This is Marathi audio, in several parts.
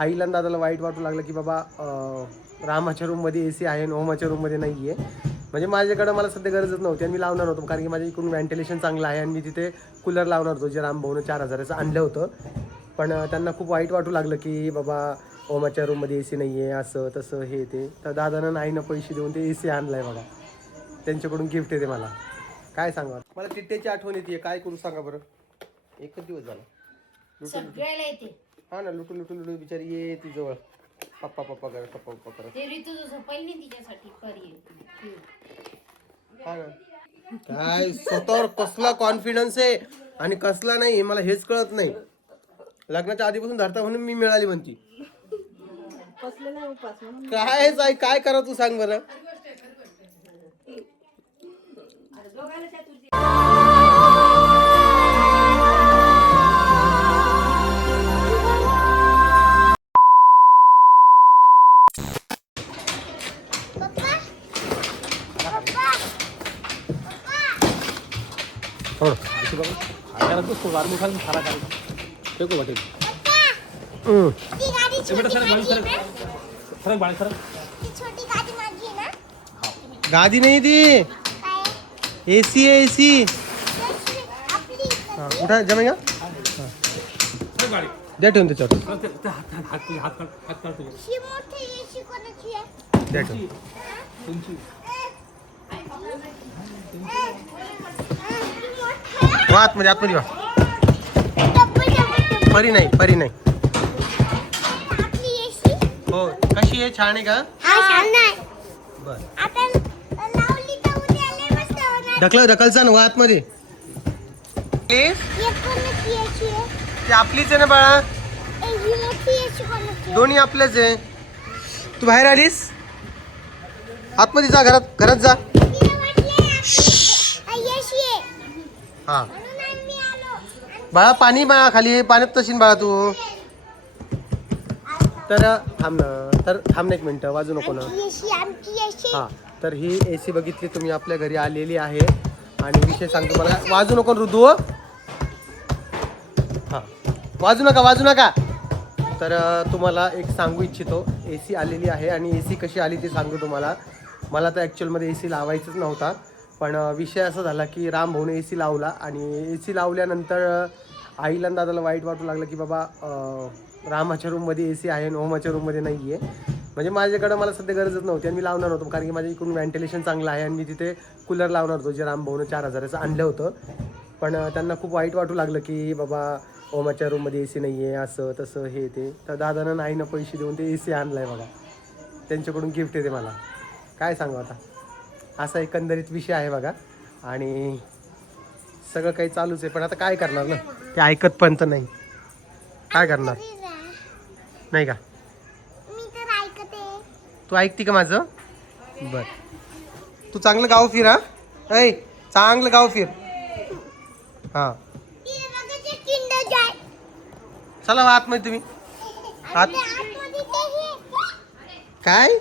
आईला आणि दादाला वाईट वाटू लागलं की बाबा रामाच्या रूममध्ये AC आहे आणि ओमाच्या रूममध्ये नाही आहे. म्हणजे माझ्याकडं मला सध्या गरजच नव्हती आणि मी लावणार होतो कारण की माझ्या इकडून व्हेंटिलेशन चांगलं आहे आणि मी तिथे कूलर लावणार होतो जे रामभाऊनं 4000चं आणलं होतं. पण त्यांना खूप वाईट वाटू लागलं की बाबा ओमाच्या रूममध्ये AC नाही आहे असं तसं हे ते. तर दादानं आईनं पैसे देऊन ते AC आणलं आहे बघा. त्यांच्याकडून गिफ्ट येते मला. काय सांगा मला टिट्ट्याची आठवण येते. काय करू सांगा बरं. एकच दिवस झाला सगळ्याला येते. हा ना लुटू लुटू लुटू बिचारी ये ती जवळ पप्पा पप्पा कर पप्पा पप्पा कर ते ऋतू झोपायला नाही तिच्यासाठी पर्याय. हा ना काय स्वतःवर कसला कॉन्फिडन्स आहे आणि कसला नाही मला हेच कळत नाही. लग्नाच्या आधीपासून धरता म्हणून मी मिळाली म्हणती काय काय करा तू सांग बरं. गादी नाही ती AC आहे AC. कुठं जमेगा द्या ठेवून त्याच्यावर द्या ठेवून आतमध्ये आतमध्ये वा परी नाही परी नाही हो कशी आहे छान आहे का बर ढकल ढकलचा ना आतमध्ये ते आपलीच आहे ना बाळा दोन्ही आपलेच आहे. तू बाहेर आलीस आतमध्ये जा घरात घरात जा हा बाळा पाणी बाळा खाली पाण्यात तशी बाळा तू तर थांब ना तर थांब ना एक मिनटं वाजू नको ना हा तर ही AC बघितली तुम्ही आपल्या घरी आलेली आहे आणि विषय सांगतो मला वाजू नको ऋतू हा वाजू नका तर तुम्हाला एक सांगू इच्छितो AC आलेली आहे आणि AC कशी आली ते सांगू तुम्हाला. मला तर ॲक्च्युअलमध्ये AC लावायचंच नव्हता पण विषय असा झाला की रामभाऊने AC लावला आणि AC लावल्यानंतर आईला आणि दादाला वाईट वाटू लागलं की बाबा रामाच्या रूममध्ये AC आहे आणि ओमाच्या रूममध्ये नाही आहे. म्हणजे माझ्याकडं मला सध्या गरजच नव्हती आणि मी लावणार होतो कारण की माझ्या इकडून व्हेंटिलेशन चांगलं आहे आणि मी तिथे कूलर लावणार होतो जे रामभाऊनं 4000चं आणलं होतं. पण त्यांना खूप वाईट वाटू लागलं की बाबा ओमाच्या रूममध्ये AC नाही आहे असं तसं हे ते. तर दादानं आईनं पैसे देऊन ते AC आणलं आहे बघा. त्यांच्याकडून गिफ्ट येते मला. काय सांगू आता असा एकंदरीत विषय आहे बघा आणि सगळं काही चालूच आहे पण आता काय करणार ना ते ऐकत पण तर नाही. काय करणार नाही का तू ऐकते का माझं बर तू चांगलं गाव फिर हा ऐ चांगलं गाव फिर हा चला आतमध्ये तुम्ही आत काय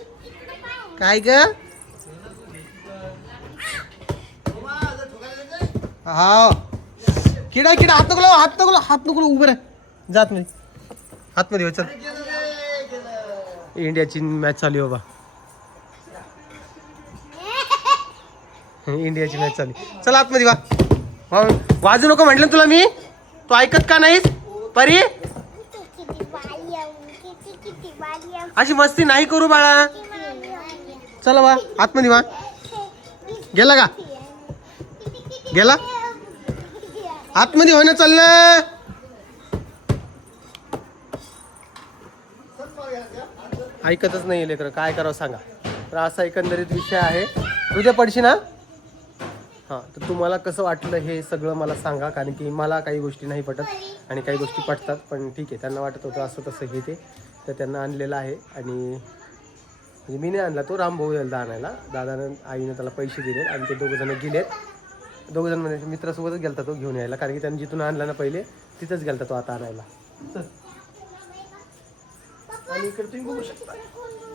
काय ग हा किडा किडा हात नको उभं राह जात मध्ये आतमध्ये हो चल. इंडियाची मॅच चालू बाबा इंडियाची मॅच चालू चल आतमध्ये वा वाजू नको म्हटलं तुला मी तू ऐकत का नाहीस परी अशी मस्ती नाही करू बाळा. चला वा आतमध्ये वा गेला का गेला आतमध्ये होणं चाललं ऐकतच नाही लेकरं काय करावं सांगा. तर असा एकंदरीत विषय आहे. उद्या पडशी ना हां तर तुम्हाला कसं वाटलं हे सगळं मला सांगा कारण की मला काही गोष्टी नाही पटत आणि काही गोष्टी पटतात पण ठीक आहे त्यांना वाटत होतं असं तसं हे ते तर त्यांना आणलेलं आहे आणि म्हणजे मी नाही आणला तो रामभाऊ यायला आणायला दादानं आईनं त्याला पैसे दिले आणि ते दोघंजणं गेलेत दोघंजण म्हणजे मित्रासोबतच गेलता तो घेऊन यायला कारण की त्यांनी जिथून आणला ना पहिले तिथंच गेलता तो आता आणायला. आणि इकडे तुम्ही बघू शकता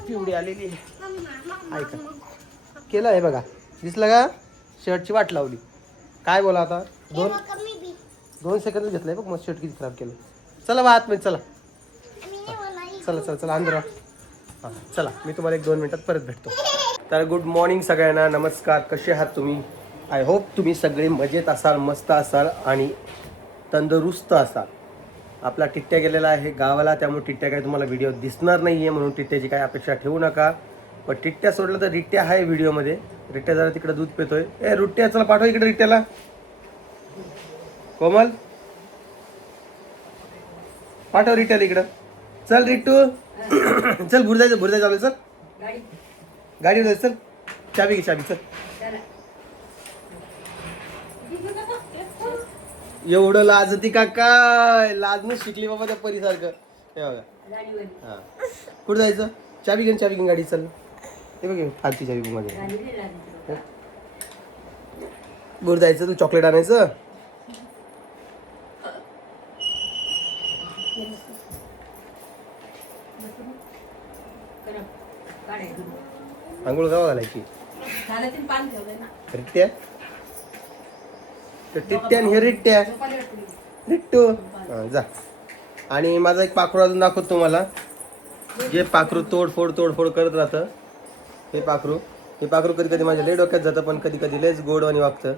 पिवडी आलेली आहे ऐका केलं आहे बघा दिसलं का शर्टची वाट लावली. काय बोला आता 2 सेकंद घेतलंय बघ मग शर्ट किती खराब केलं. चला बा आतमध्ये चला चला चला चला अंदर हां चला मी तुम्हाला 1-2 मिनिटात परत भेटतो. तर गुड मॉर्निंग सगळ्यांना, नमस्कार. कसे आहात तुम्ही? आय होप तुम्ही सगळे मजेत असाल, मस्त असाल आणि तंदुरुस्त असाल. आपला टिट्ट्या गेलेला आहे गावाला, त्यामुळे टिट्ट्या काय तुम्हाला व्हिडिओ दिसणार नाही आहे, म्हणून टिट्ट्याची काय अपेक्षा ठेवू नका. पण टिट्ट्या सोडलं तर रिट्ट्या आहे व्हिडिओमध्ये. रिट्ट्या जरा तिकडे दूध पितोय. ए रुट्ट्या चला पाठवा इकडे रिट्ट्याला. कोमल पाठव रिट्ट्याला इकडं. चल रिट्टू चल भुरजायचं चालू चल गाडीवर जायचं. चल चाबी घे चाबी. चल एवढं लाजती का काय? लाजणं शिकली बाबा त्या परीसारखं. हे बघा हा कुठं जायचं? चाबी घेऊन गाडी. चल हे बघ फालती चाबी मध्ये. कुठं जायचं? तू चॉकलेट आणायचं. आंघोळ गावा घालायची. रिट्ट्या टिट्ट्या आणि हे रिट्ट्या रिट्टू जा. आणि माझा एक पाखरू अजून दाखवतो तुम्हाला. जे पाखरू तोडफोड करत राहतं हे पाखरू कधी कधी माझ्या लय डोक्यात जातं, पण कधी कधी लयच गोड आणि वागतं.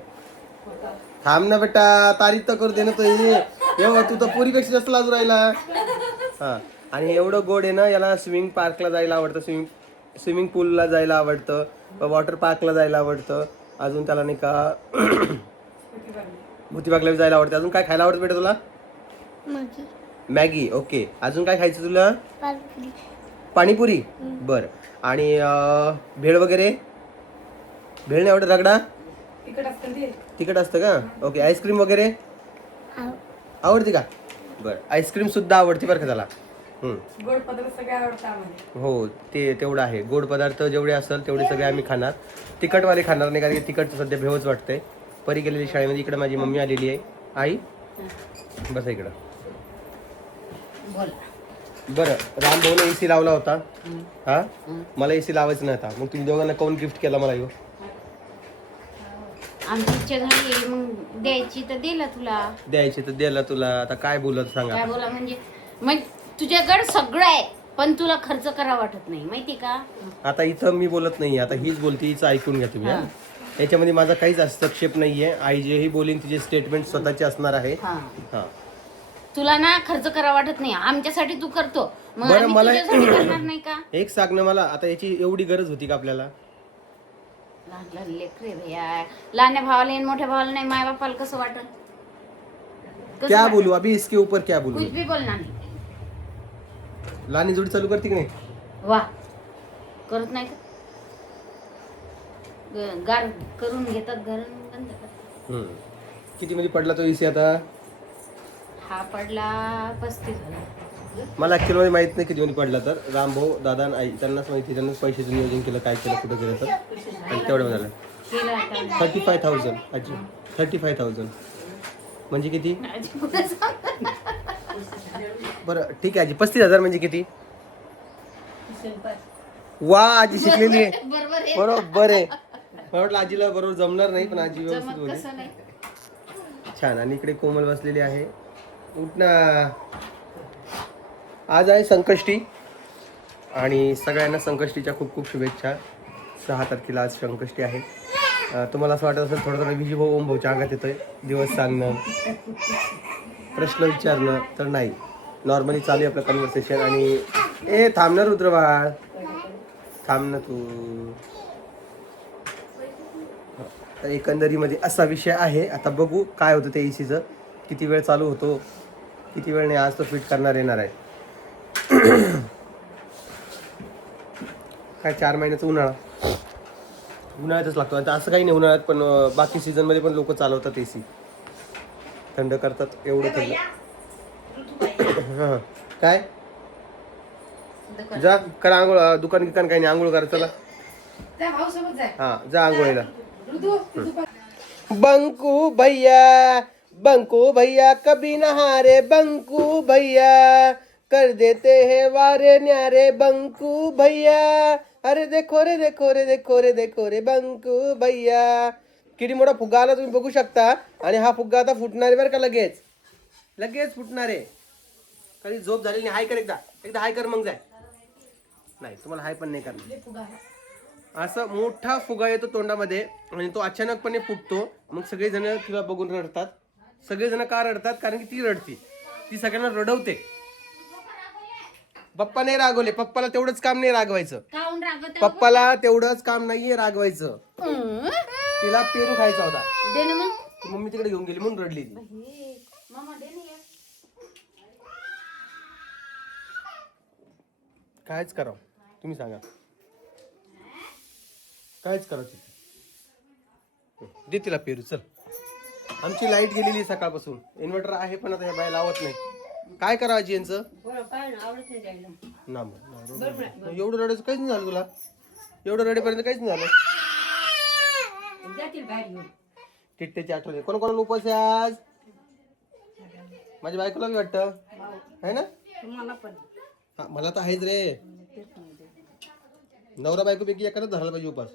थांब ना बेटा, तारीफ तर करू दे ना. तो एवढं तू तर पुरीपेक्षा जास्त लाजू राहिला. हा आणि एवढं गोड आहे ना, याला स्विमिंग पार्कला जायला आवडतं, स्विमिंग पूलला जायला आवडतं, वॉटर पार्कला जायला आवडतं. अजून त्याला नाही का मोतीबागला जायला आवडतं. अजून काय खायला आवडतं बेटा तुला? मॅगी. ओके. अजून काय खायचं तुला? पाणीपुरी. बरं. आणि भेळ वगैरे? भेळ नाही आवडत? रगडा तिखट असतं का? ओके. आईस्क्रीम वगैरे आवडते का? बरं. आईस्क्रीम सुद्धा आवडते बरं का त्याला. गोड पदार्थ सगळे आवडतात. हो ते तेवढं आहे. गोड पदार्थ जेवढे असेल तेवढे सगळे आम्ही खाणार. तिखटवाले खाणार नाही, कारण की तिखट सध्या भेवच वाटतंय. परी गेलेली शाळेमध्ये. इकडे माझी मम्मी आलेली आहे. आई बस इकडं. बरं रामभाऊने एसी लावला होता. हा मला एसी लावायचं नव्हता, मग तुम्ही दोघांना कोण गिफ्ट केला मला? येऊ आमची इच्छा झाली मग द्यायची तर दिला तुला. द्यायची तर द्यायला तुला. आता काय बोलत सांगा? काय बोला म्हणजे तुझ्याकडे सगळं आहे पण तुला खर्च करा वाटत नाही, माहिती का? आता इथं मी बोलत नाही, आता हीच बोलते. हिचं ऐकून घ्या तुम्ही. याच्यामध्ये माझा काहीच हस्तक्षेप नाहीये. आई जेही बोलीन तिचे स्टेटमेंट स्वतःचे असणार आहे. हा तुला ना खर्च करा वाटत नाही, आमच्यासाठी तू करतो, मग बरं, आम्ही मला तुझ्यासाठी करणार नाही का? एक सांग ना मला, आता याची एवढी गरज होती का आपल्याला? लहान लहान लेकरे भैया, लहान भावाला आणि मोठ्या भावाला नाही, माय बापाला कसं वाटत? क्या बोलू अभी इसके ऊपर? क्या बोलू? कुछ भी बोलणार नाही. लहानी जोडी चालू करते की नाही? वा करत नाही का? गार करून घेतात घर बंद करतात. किती मध्ये पडला तो एसी आता? हा पडला 35,000. मला ऍक्च्युअली मध्ये माहित नाही किती मध्ये पडला. तर रामभाऊ दादा आणि आई त्यांनाच माहिती. त्यांनाच पैशाचं नियोजन केलं, काय केलं, कुठं केलं. तर आणि तेवढं झालं. केलं आता 35,000. आजी 35,000 म्हणजे किती? बरं ठीक आहे आजी. 35,000 म्हणजे किती? वा आजी शिकलेली आहे. बरोबर आहे. बरोबर आहे. मला वाटलं आजीला बरोबर जमणार नाही, पण आजी व्यवस्थित जमत बोलली. कसं नाही. छान. आणि इकडे कोमल बसलेली आहे. उठ ना. आज आहे संकष्टी आणि सगळ्यांना संकष्टीच्या खूप खूप शुभेच्छा. 6 तारखेला आज संकष्टी आहे. तुम्हाला असं वाटत असेल थोडं थोडं विजू भाऊ ओम भाऊच्या अंगात येतोय दिवस सांगणं, प्रश्न विचारणं, तर नाही. नॉर्मली चालू आहे आपलं कन्व्हर्सेशन. आणि ए थांबणार रुद्रबाळ, थांब ना तू. तर एकंदरीमध्ये असा विषय आहे. आता बघू काय होतं ते एसीचं. किती वेळ चालू होतो, किती वेळ नाही. आज तो फिट करणार येणार आहे. काय 4 महिन्याचा उन्हाळ्यातच लागतो. आता असं काही नाही उन्हाळ्यात, पण बाकी सीझनमध्ये पण लोक चालवतात एसी. थंड करतात एवढं थंड. हां काय जा करा आंघोळ. दुकान काही नाही, आंघोळ करा. चला हां जा आंघोळीला. बंकू भैया कभी नहारे. बंकू भैया कर देते हैं वारे न्यारे. बंकू भैया अरे देखो रे देखो रे देखो रे देखो रे बंकू भैया. किती मोठा फुगा आला तुम्ही बघू शकता. आणि हा फुगा आता फुटणार आहे बरं का, लगेच फुटणार आहे. कधी झोप झालेली हाय कर. एकदा हाय कर मग जाय. नाही तुम्हाला हाय पण नाही करणार. लय फुगा आहे. असं मोठा फुगा येतो तोंडामध्ये आणि तो अचानकपणे फुटतो. मग सगळेजण तिला बघून रडतात. सगळेजण का रडतात? कारण की ती रडती, ती सगळ्यांना रडवते. पप्पा नाही रागवले, पप्पाला तेवढंच काम नाही रागवायचं. काऊन रागवते? पप्पाला तेवढंच काम नाहीये रागवायचं. तिला पेरू खायचा होता, दे ना मग. ती मम्मी तिकडे घेऊन गेली म्हणून रडली ती. मामा दे ना एक. कायच करावं तुम्ही सांगा, कायच करावं तिथे. दे तिला पेरू चल. आमची लाईट गेलेली सकाळपासून, इन्व्हर्टर आहे पण आता हे बाय लावत नाही. काय करावं आजी यांचं ना मग. एवढं रडायचं काहीच नाही झालं तुला, एवढं रडेपर्यंत काहीच नाही झालं. टिट्टेची आठवण कोण कोणाला उपास आहे आज? माझ्या बायकोला वाटतं आहे ना. तुम्हाला पण हा मला तर आहेच रे. नवरा बायको पैकी एकाच धरायला पाहिजे उपास.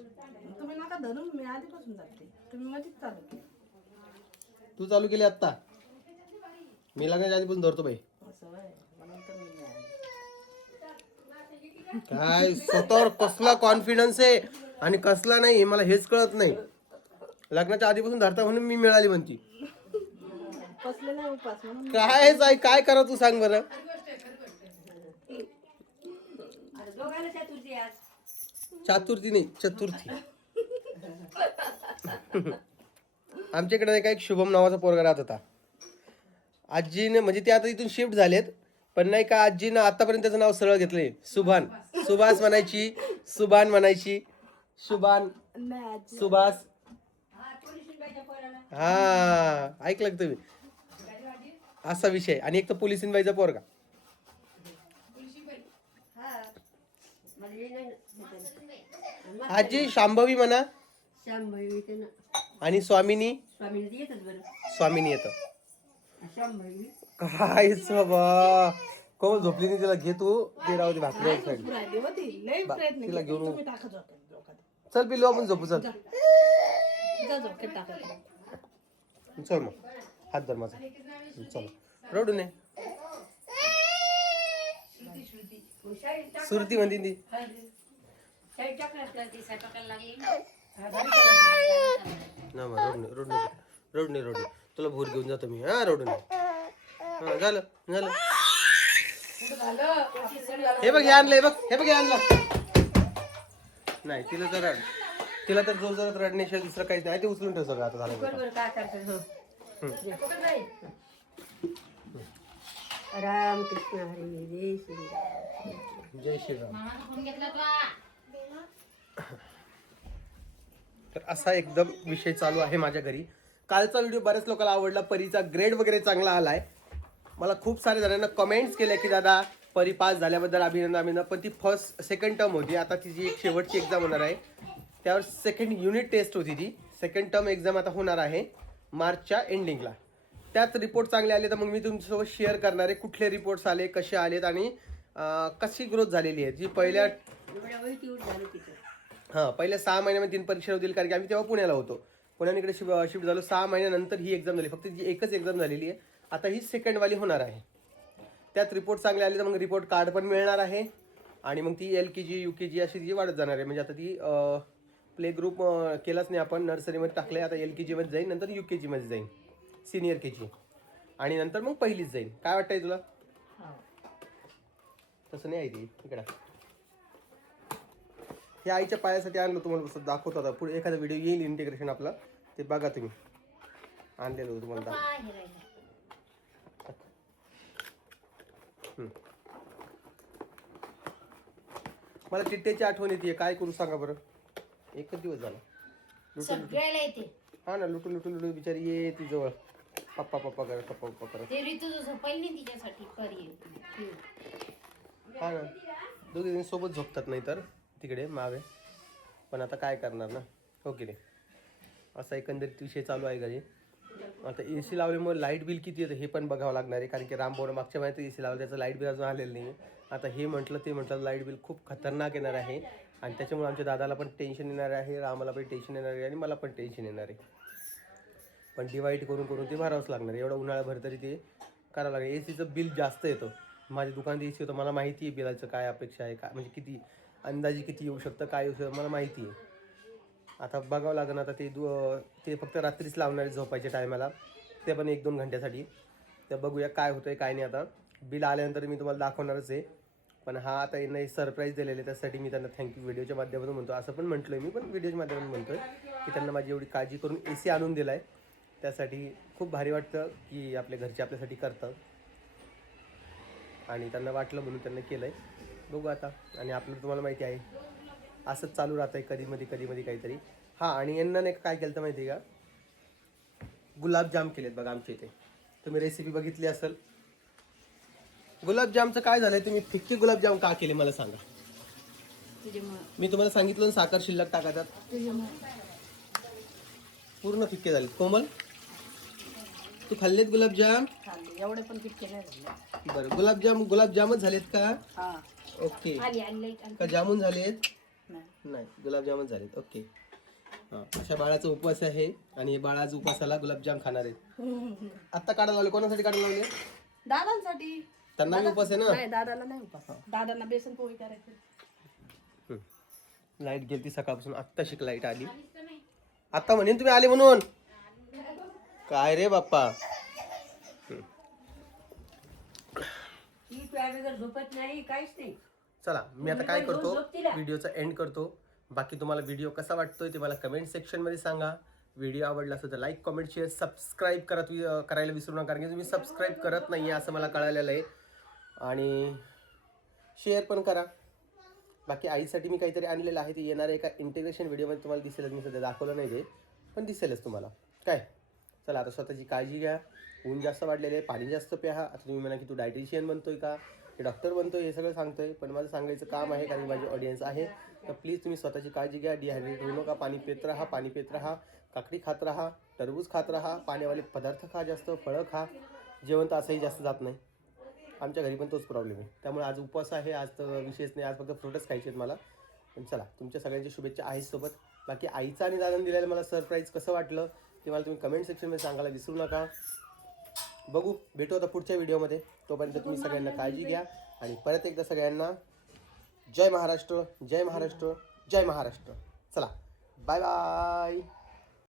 तुम्ही नका धरून, मी आधीपासून जाते. तुम्ही मध्येच चालू केलं. तू चालू केली आत्ता, मी लग्नाच्या आधीपासून धरतो बाई. असं आहे. म्हणून तर मी नाही आली. काय स्वतःवर कसला कॉन्फिडन्स आहे आणि कसला नाही हे मला हेच कळत नाही. लग्नाच्या आधीपासून धरता म्हणून मी मिळाली म्हणती. कसले नाही उपास म्हणून. काय करा तू सांग बरं. चातुर्थी नाही चतुर्थी. आमच्याकडे नाही का एक शुभम नावाचा पोरगा राहत होता. आजीने म्हणजे ते आता इथून शिफ्ट झालेत, पण नाही का आजीनं आतापर्यंत त्याचं नाव सरळ घेतलंय. सुभान, सुभाष म्हणायची, सुभान म्हणायची, सुभान, सुभाष. हा ऐकलं का तुम्ही? असा विषय. आणि एक तर पोलिस बाईचा पोरगा. आजी शांभवी म्हणा आणि स्वामिनी. स्वामिनी येतं काय बाबा. कोण झोपली नाही तिला घे तू. ते राहू दे भाकरी राहिली होती. लय प्रयत्न तिला केले. घेऊन तुम्ही टाकत होते डोक्यात. चल पिलू आपण झोपू चल. जा डोक्यात टाकत. चल मग हात धर माझा. चल रडू नये. सुरती म्हणते ती. ना मग रडू नये, रडू नये, रडू. तुला भूर घेऊन जातो मी. हा रडू नये. हा झालं झालं. हे बघ हे आणलंय बघ, हे बघ हे आणलं. नाही तिला तर तिला तर जोर जोरात रडण्याशिवाय दुसरं काहीच नाही. ते उचलून ठेव सगळं आता झालं. रामकृष्ण हरी. जय श्रीराम. जय श्रीराम. फोन घेतला तू. तर असा एकदम विषय चालू आहे माझ्या घरी. कालचा व्हिडिओ बऱ्याच लोकांना आवडला. परीचा ग्रेड वगैरे चांगला आलाय. मला खूप सारे जणांना कमेंट्स केल्या की दादा परी पास झाल्याबद्दल अभिनंदन. पण ती सेकंड टर्म होती. आता तिची एक शेवटची एक्झाम होणार आहे. त्यावर सेकंड युनिट टेस्ट होती. ती सेकंड टर्म एक्झाम आता होणार आहे मार्चच्या एंडिंगला. त्यात रिपोर्ट चांगले आले तर मग मी तुमच्यासोबत शेअर करणार आहे कुठले रिपोर्ट्स आले, कसे आलेत आणि कशी ग्रोथ झालेली आहे. जी पहिल्या 6 महिन्यामध्ये 3 परीक्षा होतील. कारण की आम्ही तेव्हा पुण्याला होतो. पुण्याकडे शिफ्ट झालो. 6 महिन्यानंतर ही एक्झाम झाली. फक्त जी एकच एक्झाम झालेली आहे. आता ही सेकंडवाली होणार आहे. त्यात रिपोर्ट चांगले आले तर मग रिपोर्ट कार्ड पण मिळणार आहे. आणि मग ती LKG UKG अशी ती वाढत जाणार आहे. म्हणजे आता ती प्ले ग्रुप केलाच नाही आपण, नर्सरीमध्ये टाकलं आहे. आता LKG मध्ये जाईन, नंतर UKG मध्ये जाईन, सिनियर KG, आणि नंतर मग पहिलीच जाईन. काय वाटतंय तुला? तसं नाही आहे ती. इकडं हे आईच्या पायासाठी आणलं तुम्हाला दाखवतो. आता पुढे एखादा व्हिडिओ येईल इंटिग्रेशन आपला, ते बघा तुम्ही. आणलेलं होतं तुम्हाला दाखव. मला टिट्टेची आठवण येते. काय करू सांगा बरं. एकच दिवस झाला. सगळ्याला येते. हा ना, लुटू लुटू लुटू बिचारी ये ती जवळ. पप्पा पप्पा करत, पप्पा पप्पा करत. ते ऋतू झोपायला नाही तिच्यासाठी करियर. हा ना, दोघे जण सोबत झोपतात नाही तर तिकडे मागे. पण आता काय करणार ना, हो की नाही. असा एकंदरीत विषय चालू आहे घरी. आता AC लावल्यामुळे लाईट बिल किती येतं हे पण बघावं लागणार आहे. कारण की रामभाऊने मागच्या महिन्यात AC लावलं, त्याचं लाईट बिल अजून आलेलं नाही. आता हे म्हटलं ते म्हटलं लाईट बिल खूप खतरनाक येणार आहे. आणि त्याच्यामुळे आमच्या दादाला पण टेन्शन येणार आहे, रामाला पण टेन्शन येणार आहे आणि मला पण टेन्शन येणार आहे. पण डिवाईड करून करून ते भरावंच लागणार. एवढा उन्हाळाभर तरी ते करावं लागेल. ACचं बिल जास्त येतं. माझ्या दुकानात एसी होतं, मला माहिती आहे बिलाचं काय अपेक्षा आहे, काय म्हणजे किती अंदाजे किती येऊ शकतं, काय येऊ शकतं मला माहिती आहे. आता बघावं लागेल. आता ते फक्त रात्रीच लावणार आहे झोपायच्या टायमाला, ते पण 1-2 घंट्यासाठी. तर बघूया काय होतं आहे काय नाही. आता बिल आल्यानंतर मी तुम्हाला दाखवणारच आहे. पण हा आता यांना सरप्राईज दिलेलं आहे, त्यासाठी मी त्यांना थँक्यू व्हिडिओच्या माध्यमातून म्हणतो. असं पण म्हटलं आहे मी, पण व्हिडिओच्या माध्यमातून म्हणतो आहे की त्यांना माझी एवढी काळजी करून एसी आणून दिला आहे. त्यासाठी खूप भारी वाटतं की आपल्या घरचे आपल्यासाठी करतात, आणि त्यांना वाटलं म्हणून त्यांना केलं आहे. बघू आता. आणि आपलं तुम्हाला माहिती आहे असंच चालू राहतं आहे कधीमध्ये काहीतरी. हां, आणि यांना नाही काय केलं तर माहिती आहे का, गुलाबजाम केलेत बघा आमच्या इथे. तुम्ही रेसिपी बघितली असेल. गुलाबजामचं काय झालंय, तुम्ही फिक्के गुलाबजाम का केले मला सांगा. तुझ्यामुळं मी तुम्हाला सांगितलं ना साखर शिल्लक टाकायचं, तुझ्यामुळं पूर्ण फिक्के झाले. कोमल, तू खाल्लेत गुलाबजाम? खाल्ले एवढे पण पिटके नाही झाले. बरं, गुलाबजामच झालेत का? हा ओके. आली आली का जामून झालेत? नाही नाही, गुलाबजामच झालेत. ओके. हां, अशा बाळाचा उपवास आहे आणि बाळाच्या उपवासाला गुलाबजाम खाणार आहेत. आत्ता काढायला लावले, कोणासाठी काढायला लावले? दादांसाठी. त्यांना बी उपवास आहे ना. नाही दादाला नाही उपास. दादांना बेसन पोळी करायची. लाईट गेली सकाळपासून, आत्ता शिक लाईट आली. आता म्हणेन तुम्ही आले म्हणून. काय रे बाप्पा. ही प्यार झोपत नाही काहीच नाही. चला, मी आता काय करतो, व्हिडिओचा एंड करतो. बाकी तुम्हाला व्हिडिओ कसा वाटतोय ते मला कमेंट सेक्शनमध्ये सांगा. व्हिडिओ आवडला असेल तर लाईक, कमेंट, शेअर, सबस्क्राईब करायला विसरू नका, कारण की तुम्ही सबस्क्राईब करत नाही आहे असं मला कळालेलं आहे. आणि शेअर पण करा. बाकी आईसाठी मी काहीतरी आणलेलं आहे, ते येणाऱ्या एका इंटिग्रेशन व्हिडिओमध्ये तुम्हाला दिसेलच. मी सध्या दाखवलं नाही ते, पण दिसेलच तुम्हाला. काय, चला आता स्वतःची काळजी घ्या. ऊन जास्त वाढलेलं आहे, पाणी जास्त प्या. आता तुम्ही म्हणा की तू डायटिशियन बनतोय का, की डॉक्टर बनतोय, हे सगळं सांगतोय, पण माझं सांगायचं काम आहे कारण माझी ऑडियन्स आहे. तर प्लीज तुम्ही स्वतःची काळजी घ्या. डिहायड्रेट होऊ नका. पाणी पित राहा. काकडी खात राहा, टरबूज खात राहा, पाण्यावाले पदार्थ खा, जास्त फळं खा. जेवण तर असंही जास्त जात नाही. आमच्या घरी पण तोच प्रॉब्लेम आहे. त्यामुळे आज उपवास आहे, आज तर विशेष नाही, आज फक्त फ्रूटच खायचे आहेत मला. पण चला, तुमच्या सगळ्यांच्या शुभेच्छा आहेत सोबत. बाकी आईचा आणि दादाने दिलेलं मला सरप्राईज कसं वाटलं ते मला तुम्ही कमेंट सेक्शनमध्ये सांगायला विसरू नका. बघू, भेटू आता पुढच्या व्हिडिओमध्ये. तोपर्यंत तुम्ही सगळ्यांना काळजी घ्या. आणि परत एकदा सगळ्यांना जय महाराष्ट्र, जय महाराष्ट्र, जय महाराष्ट्र. चला, बाय बाय.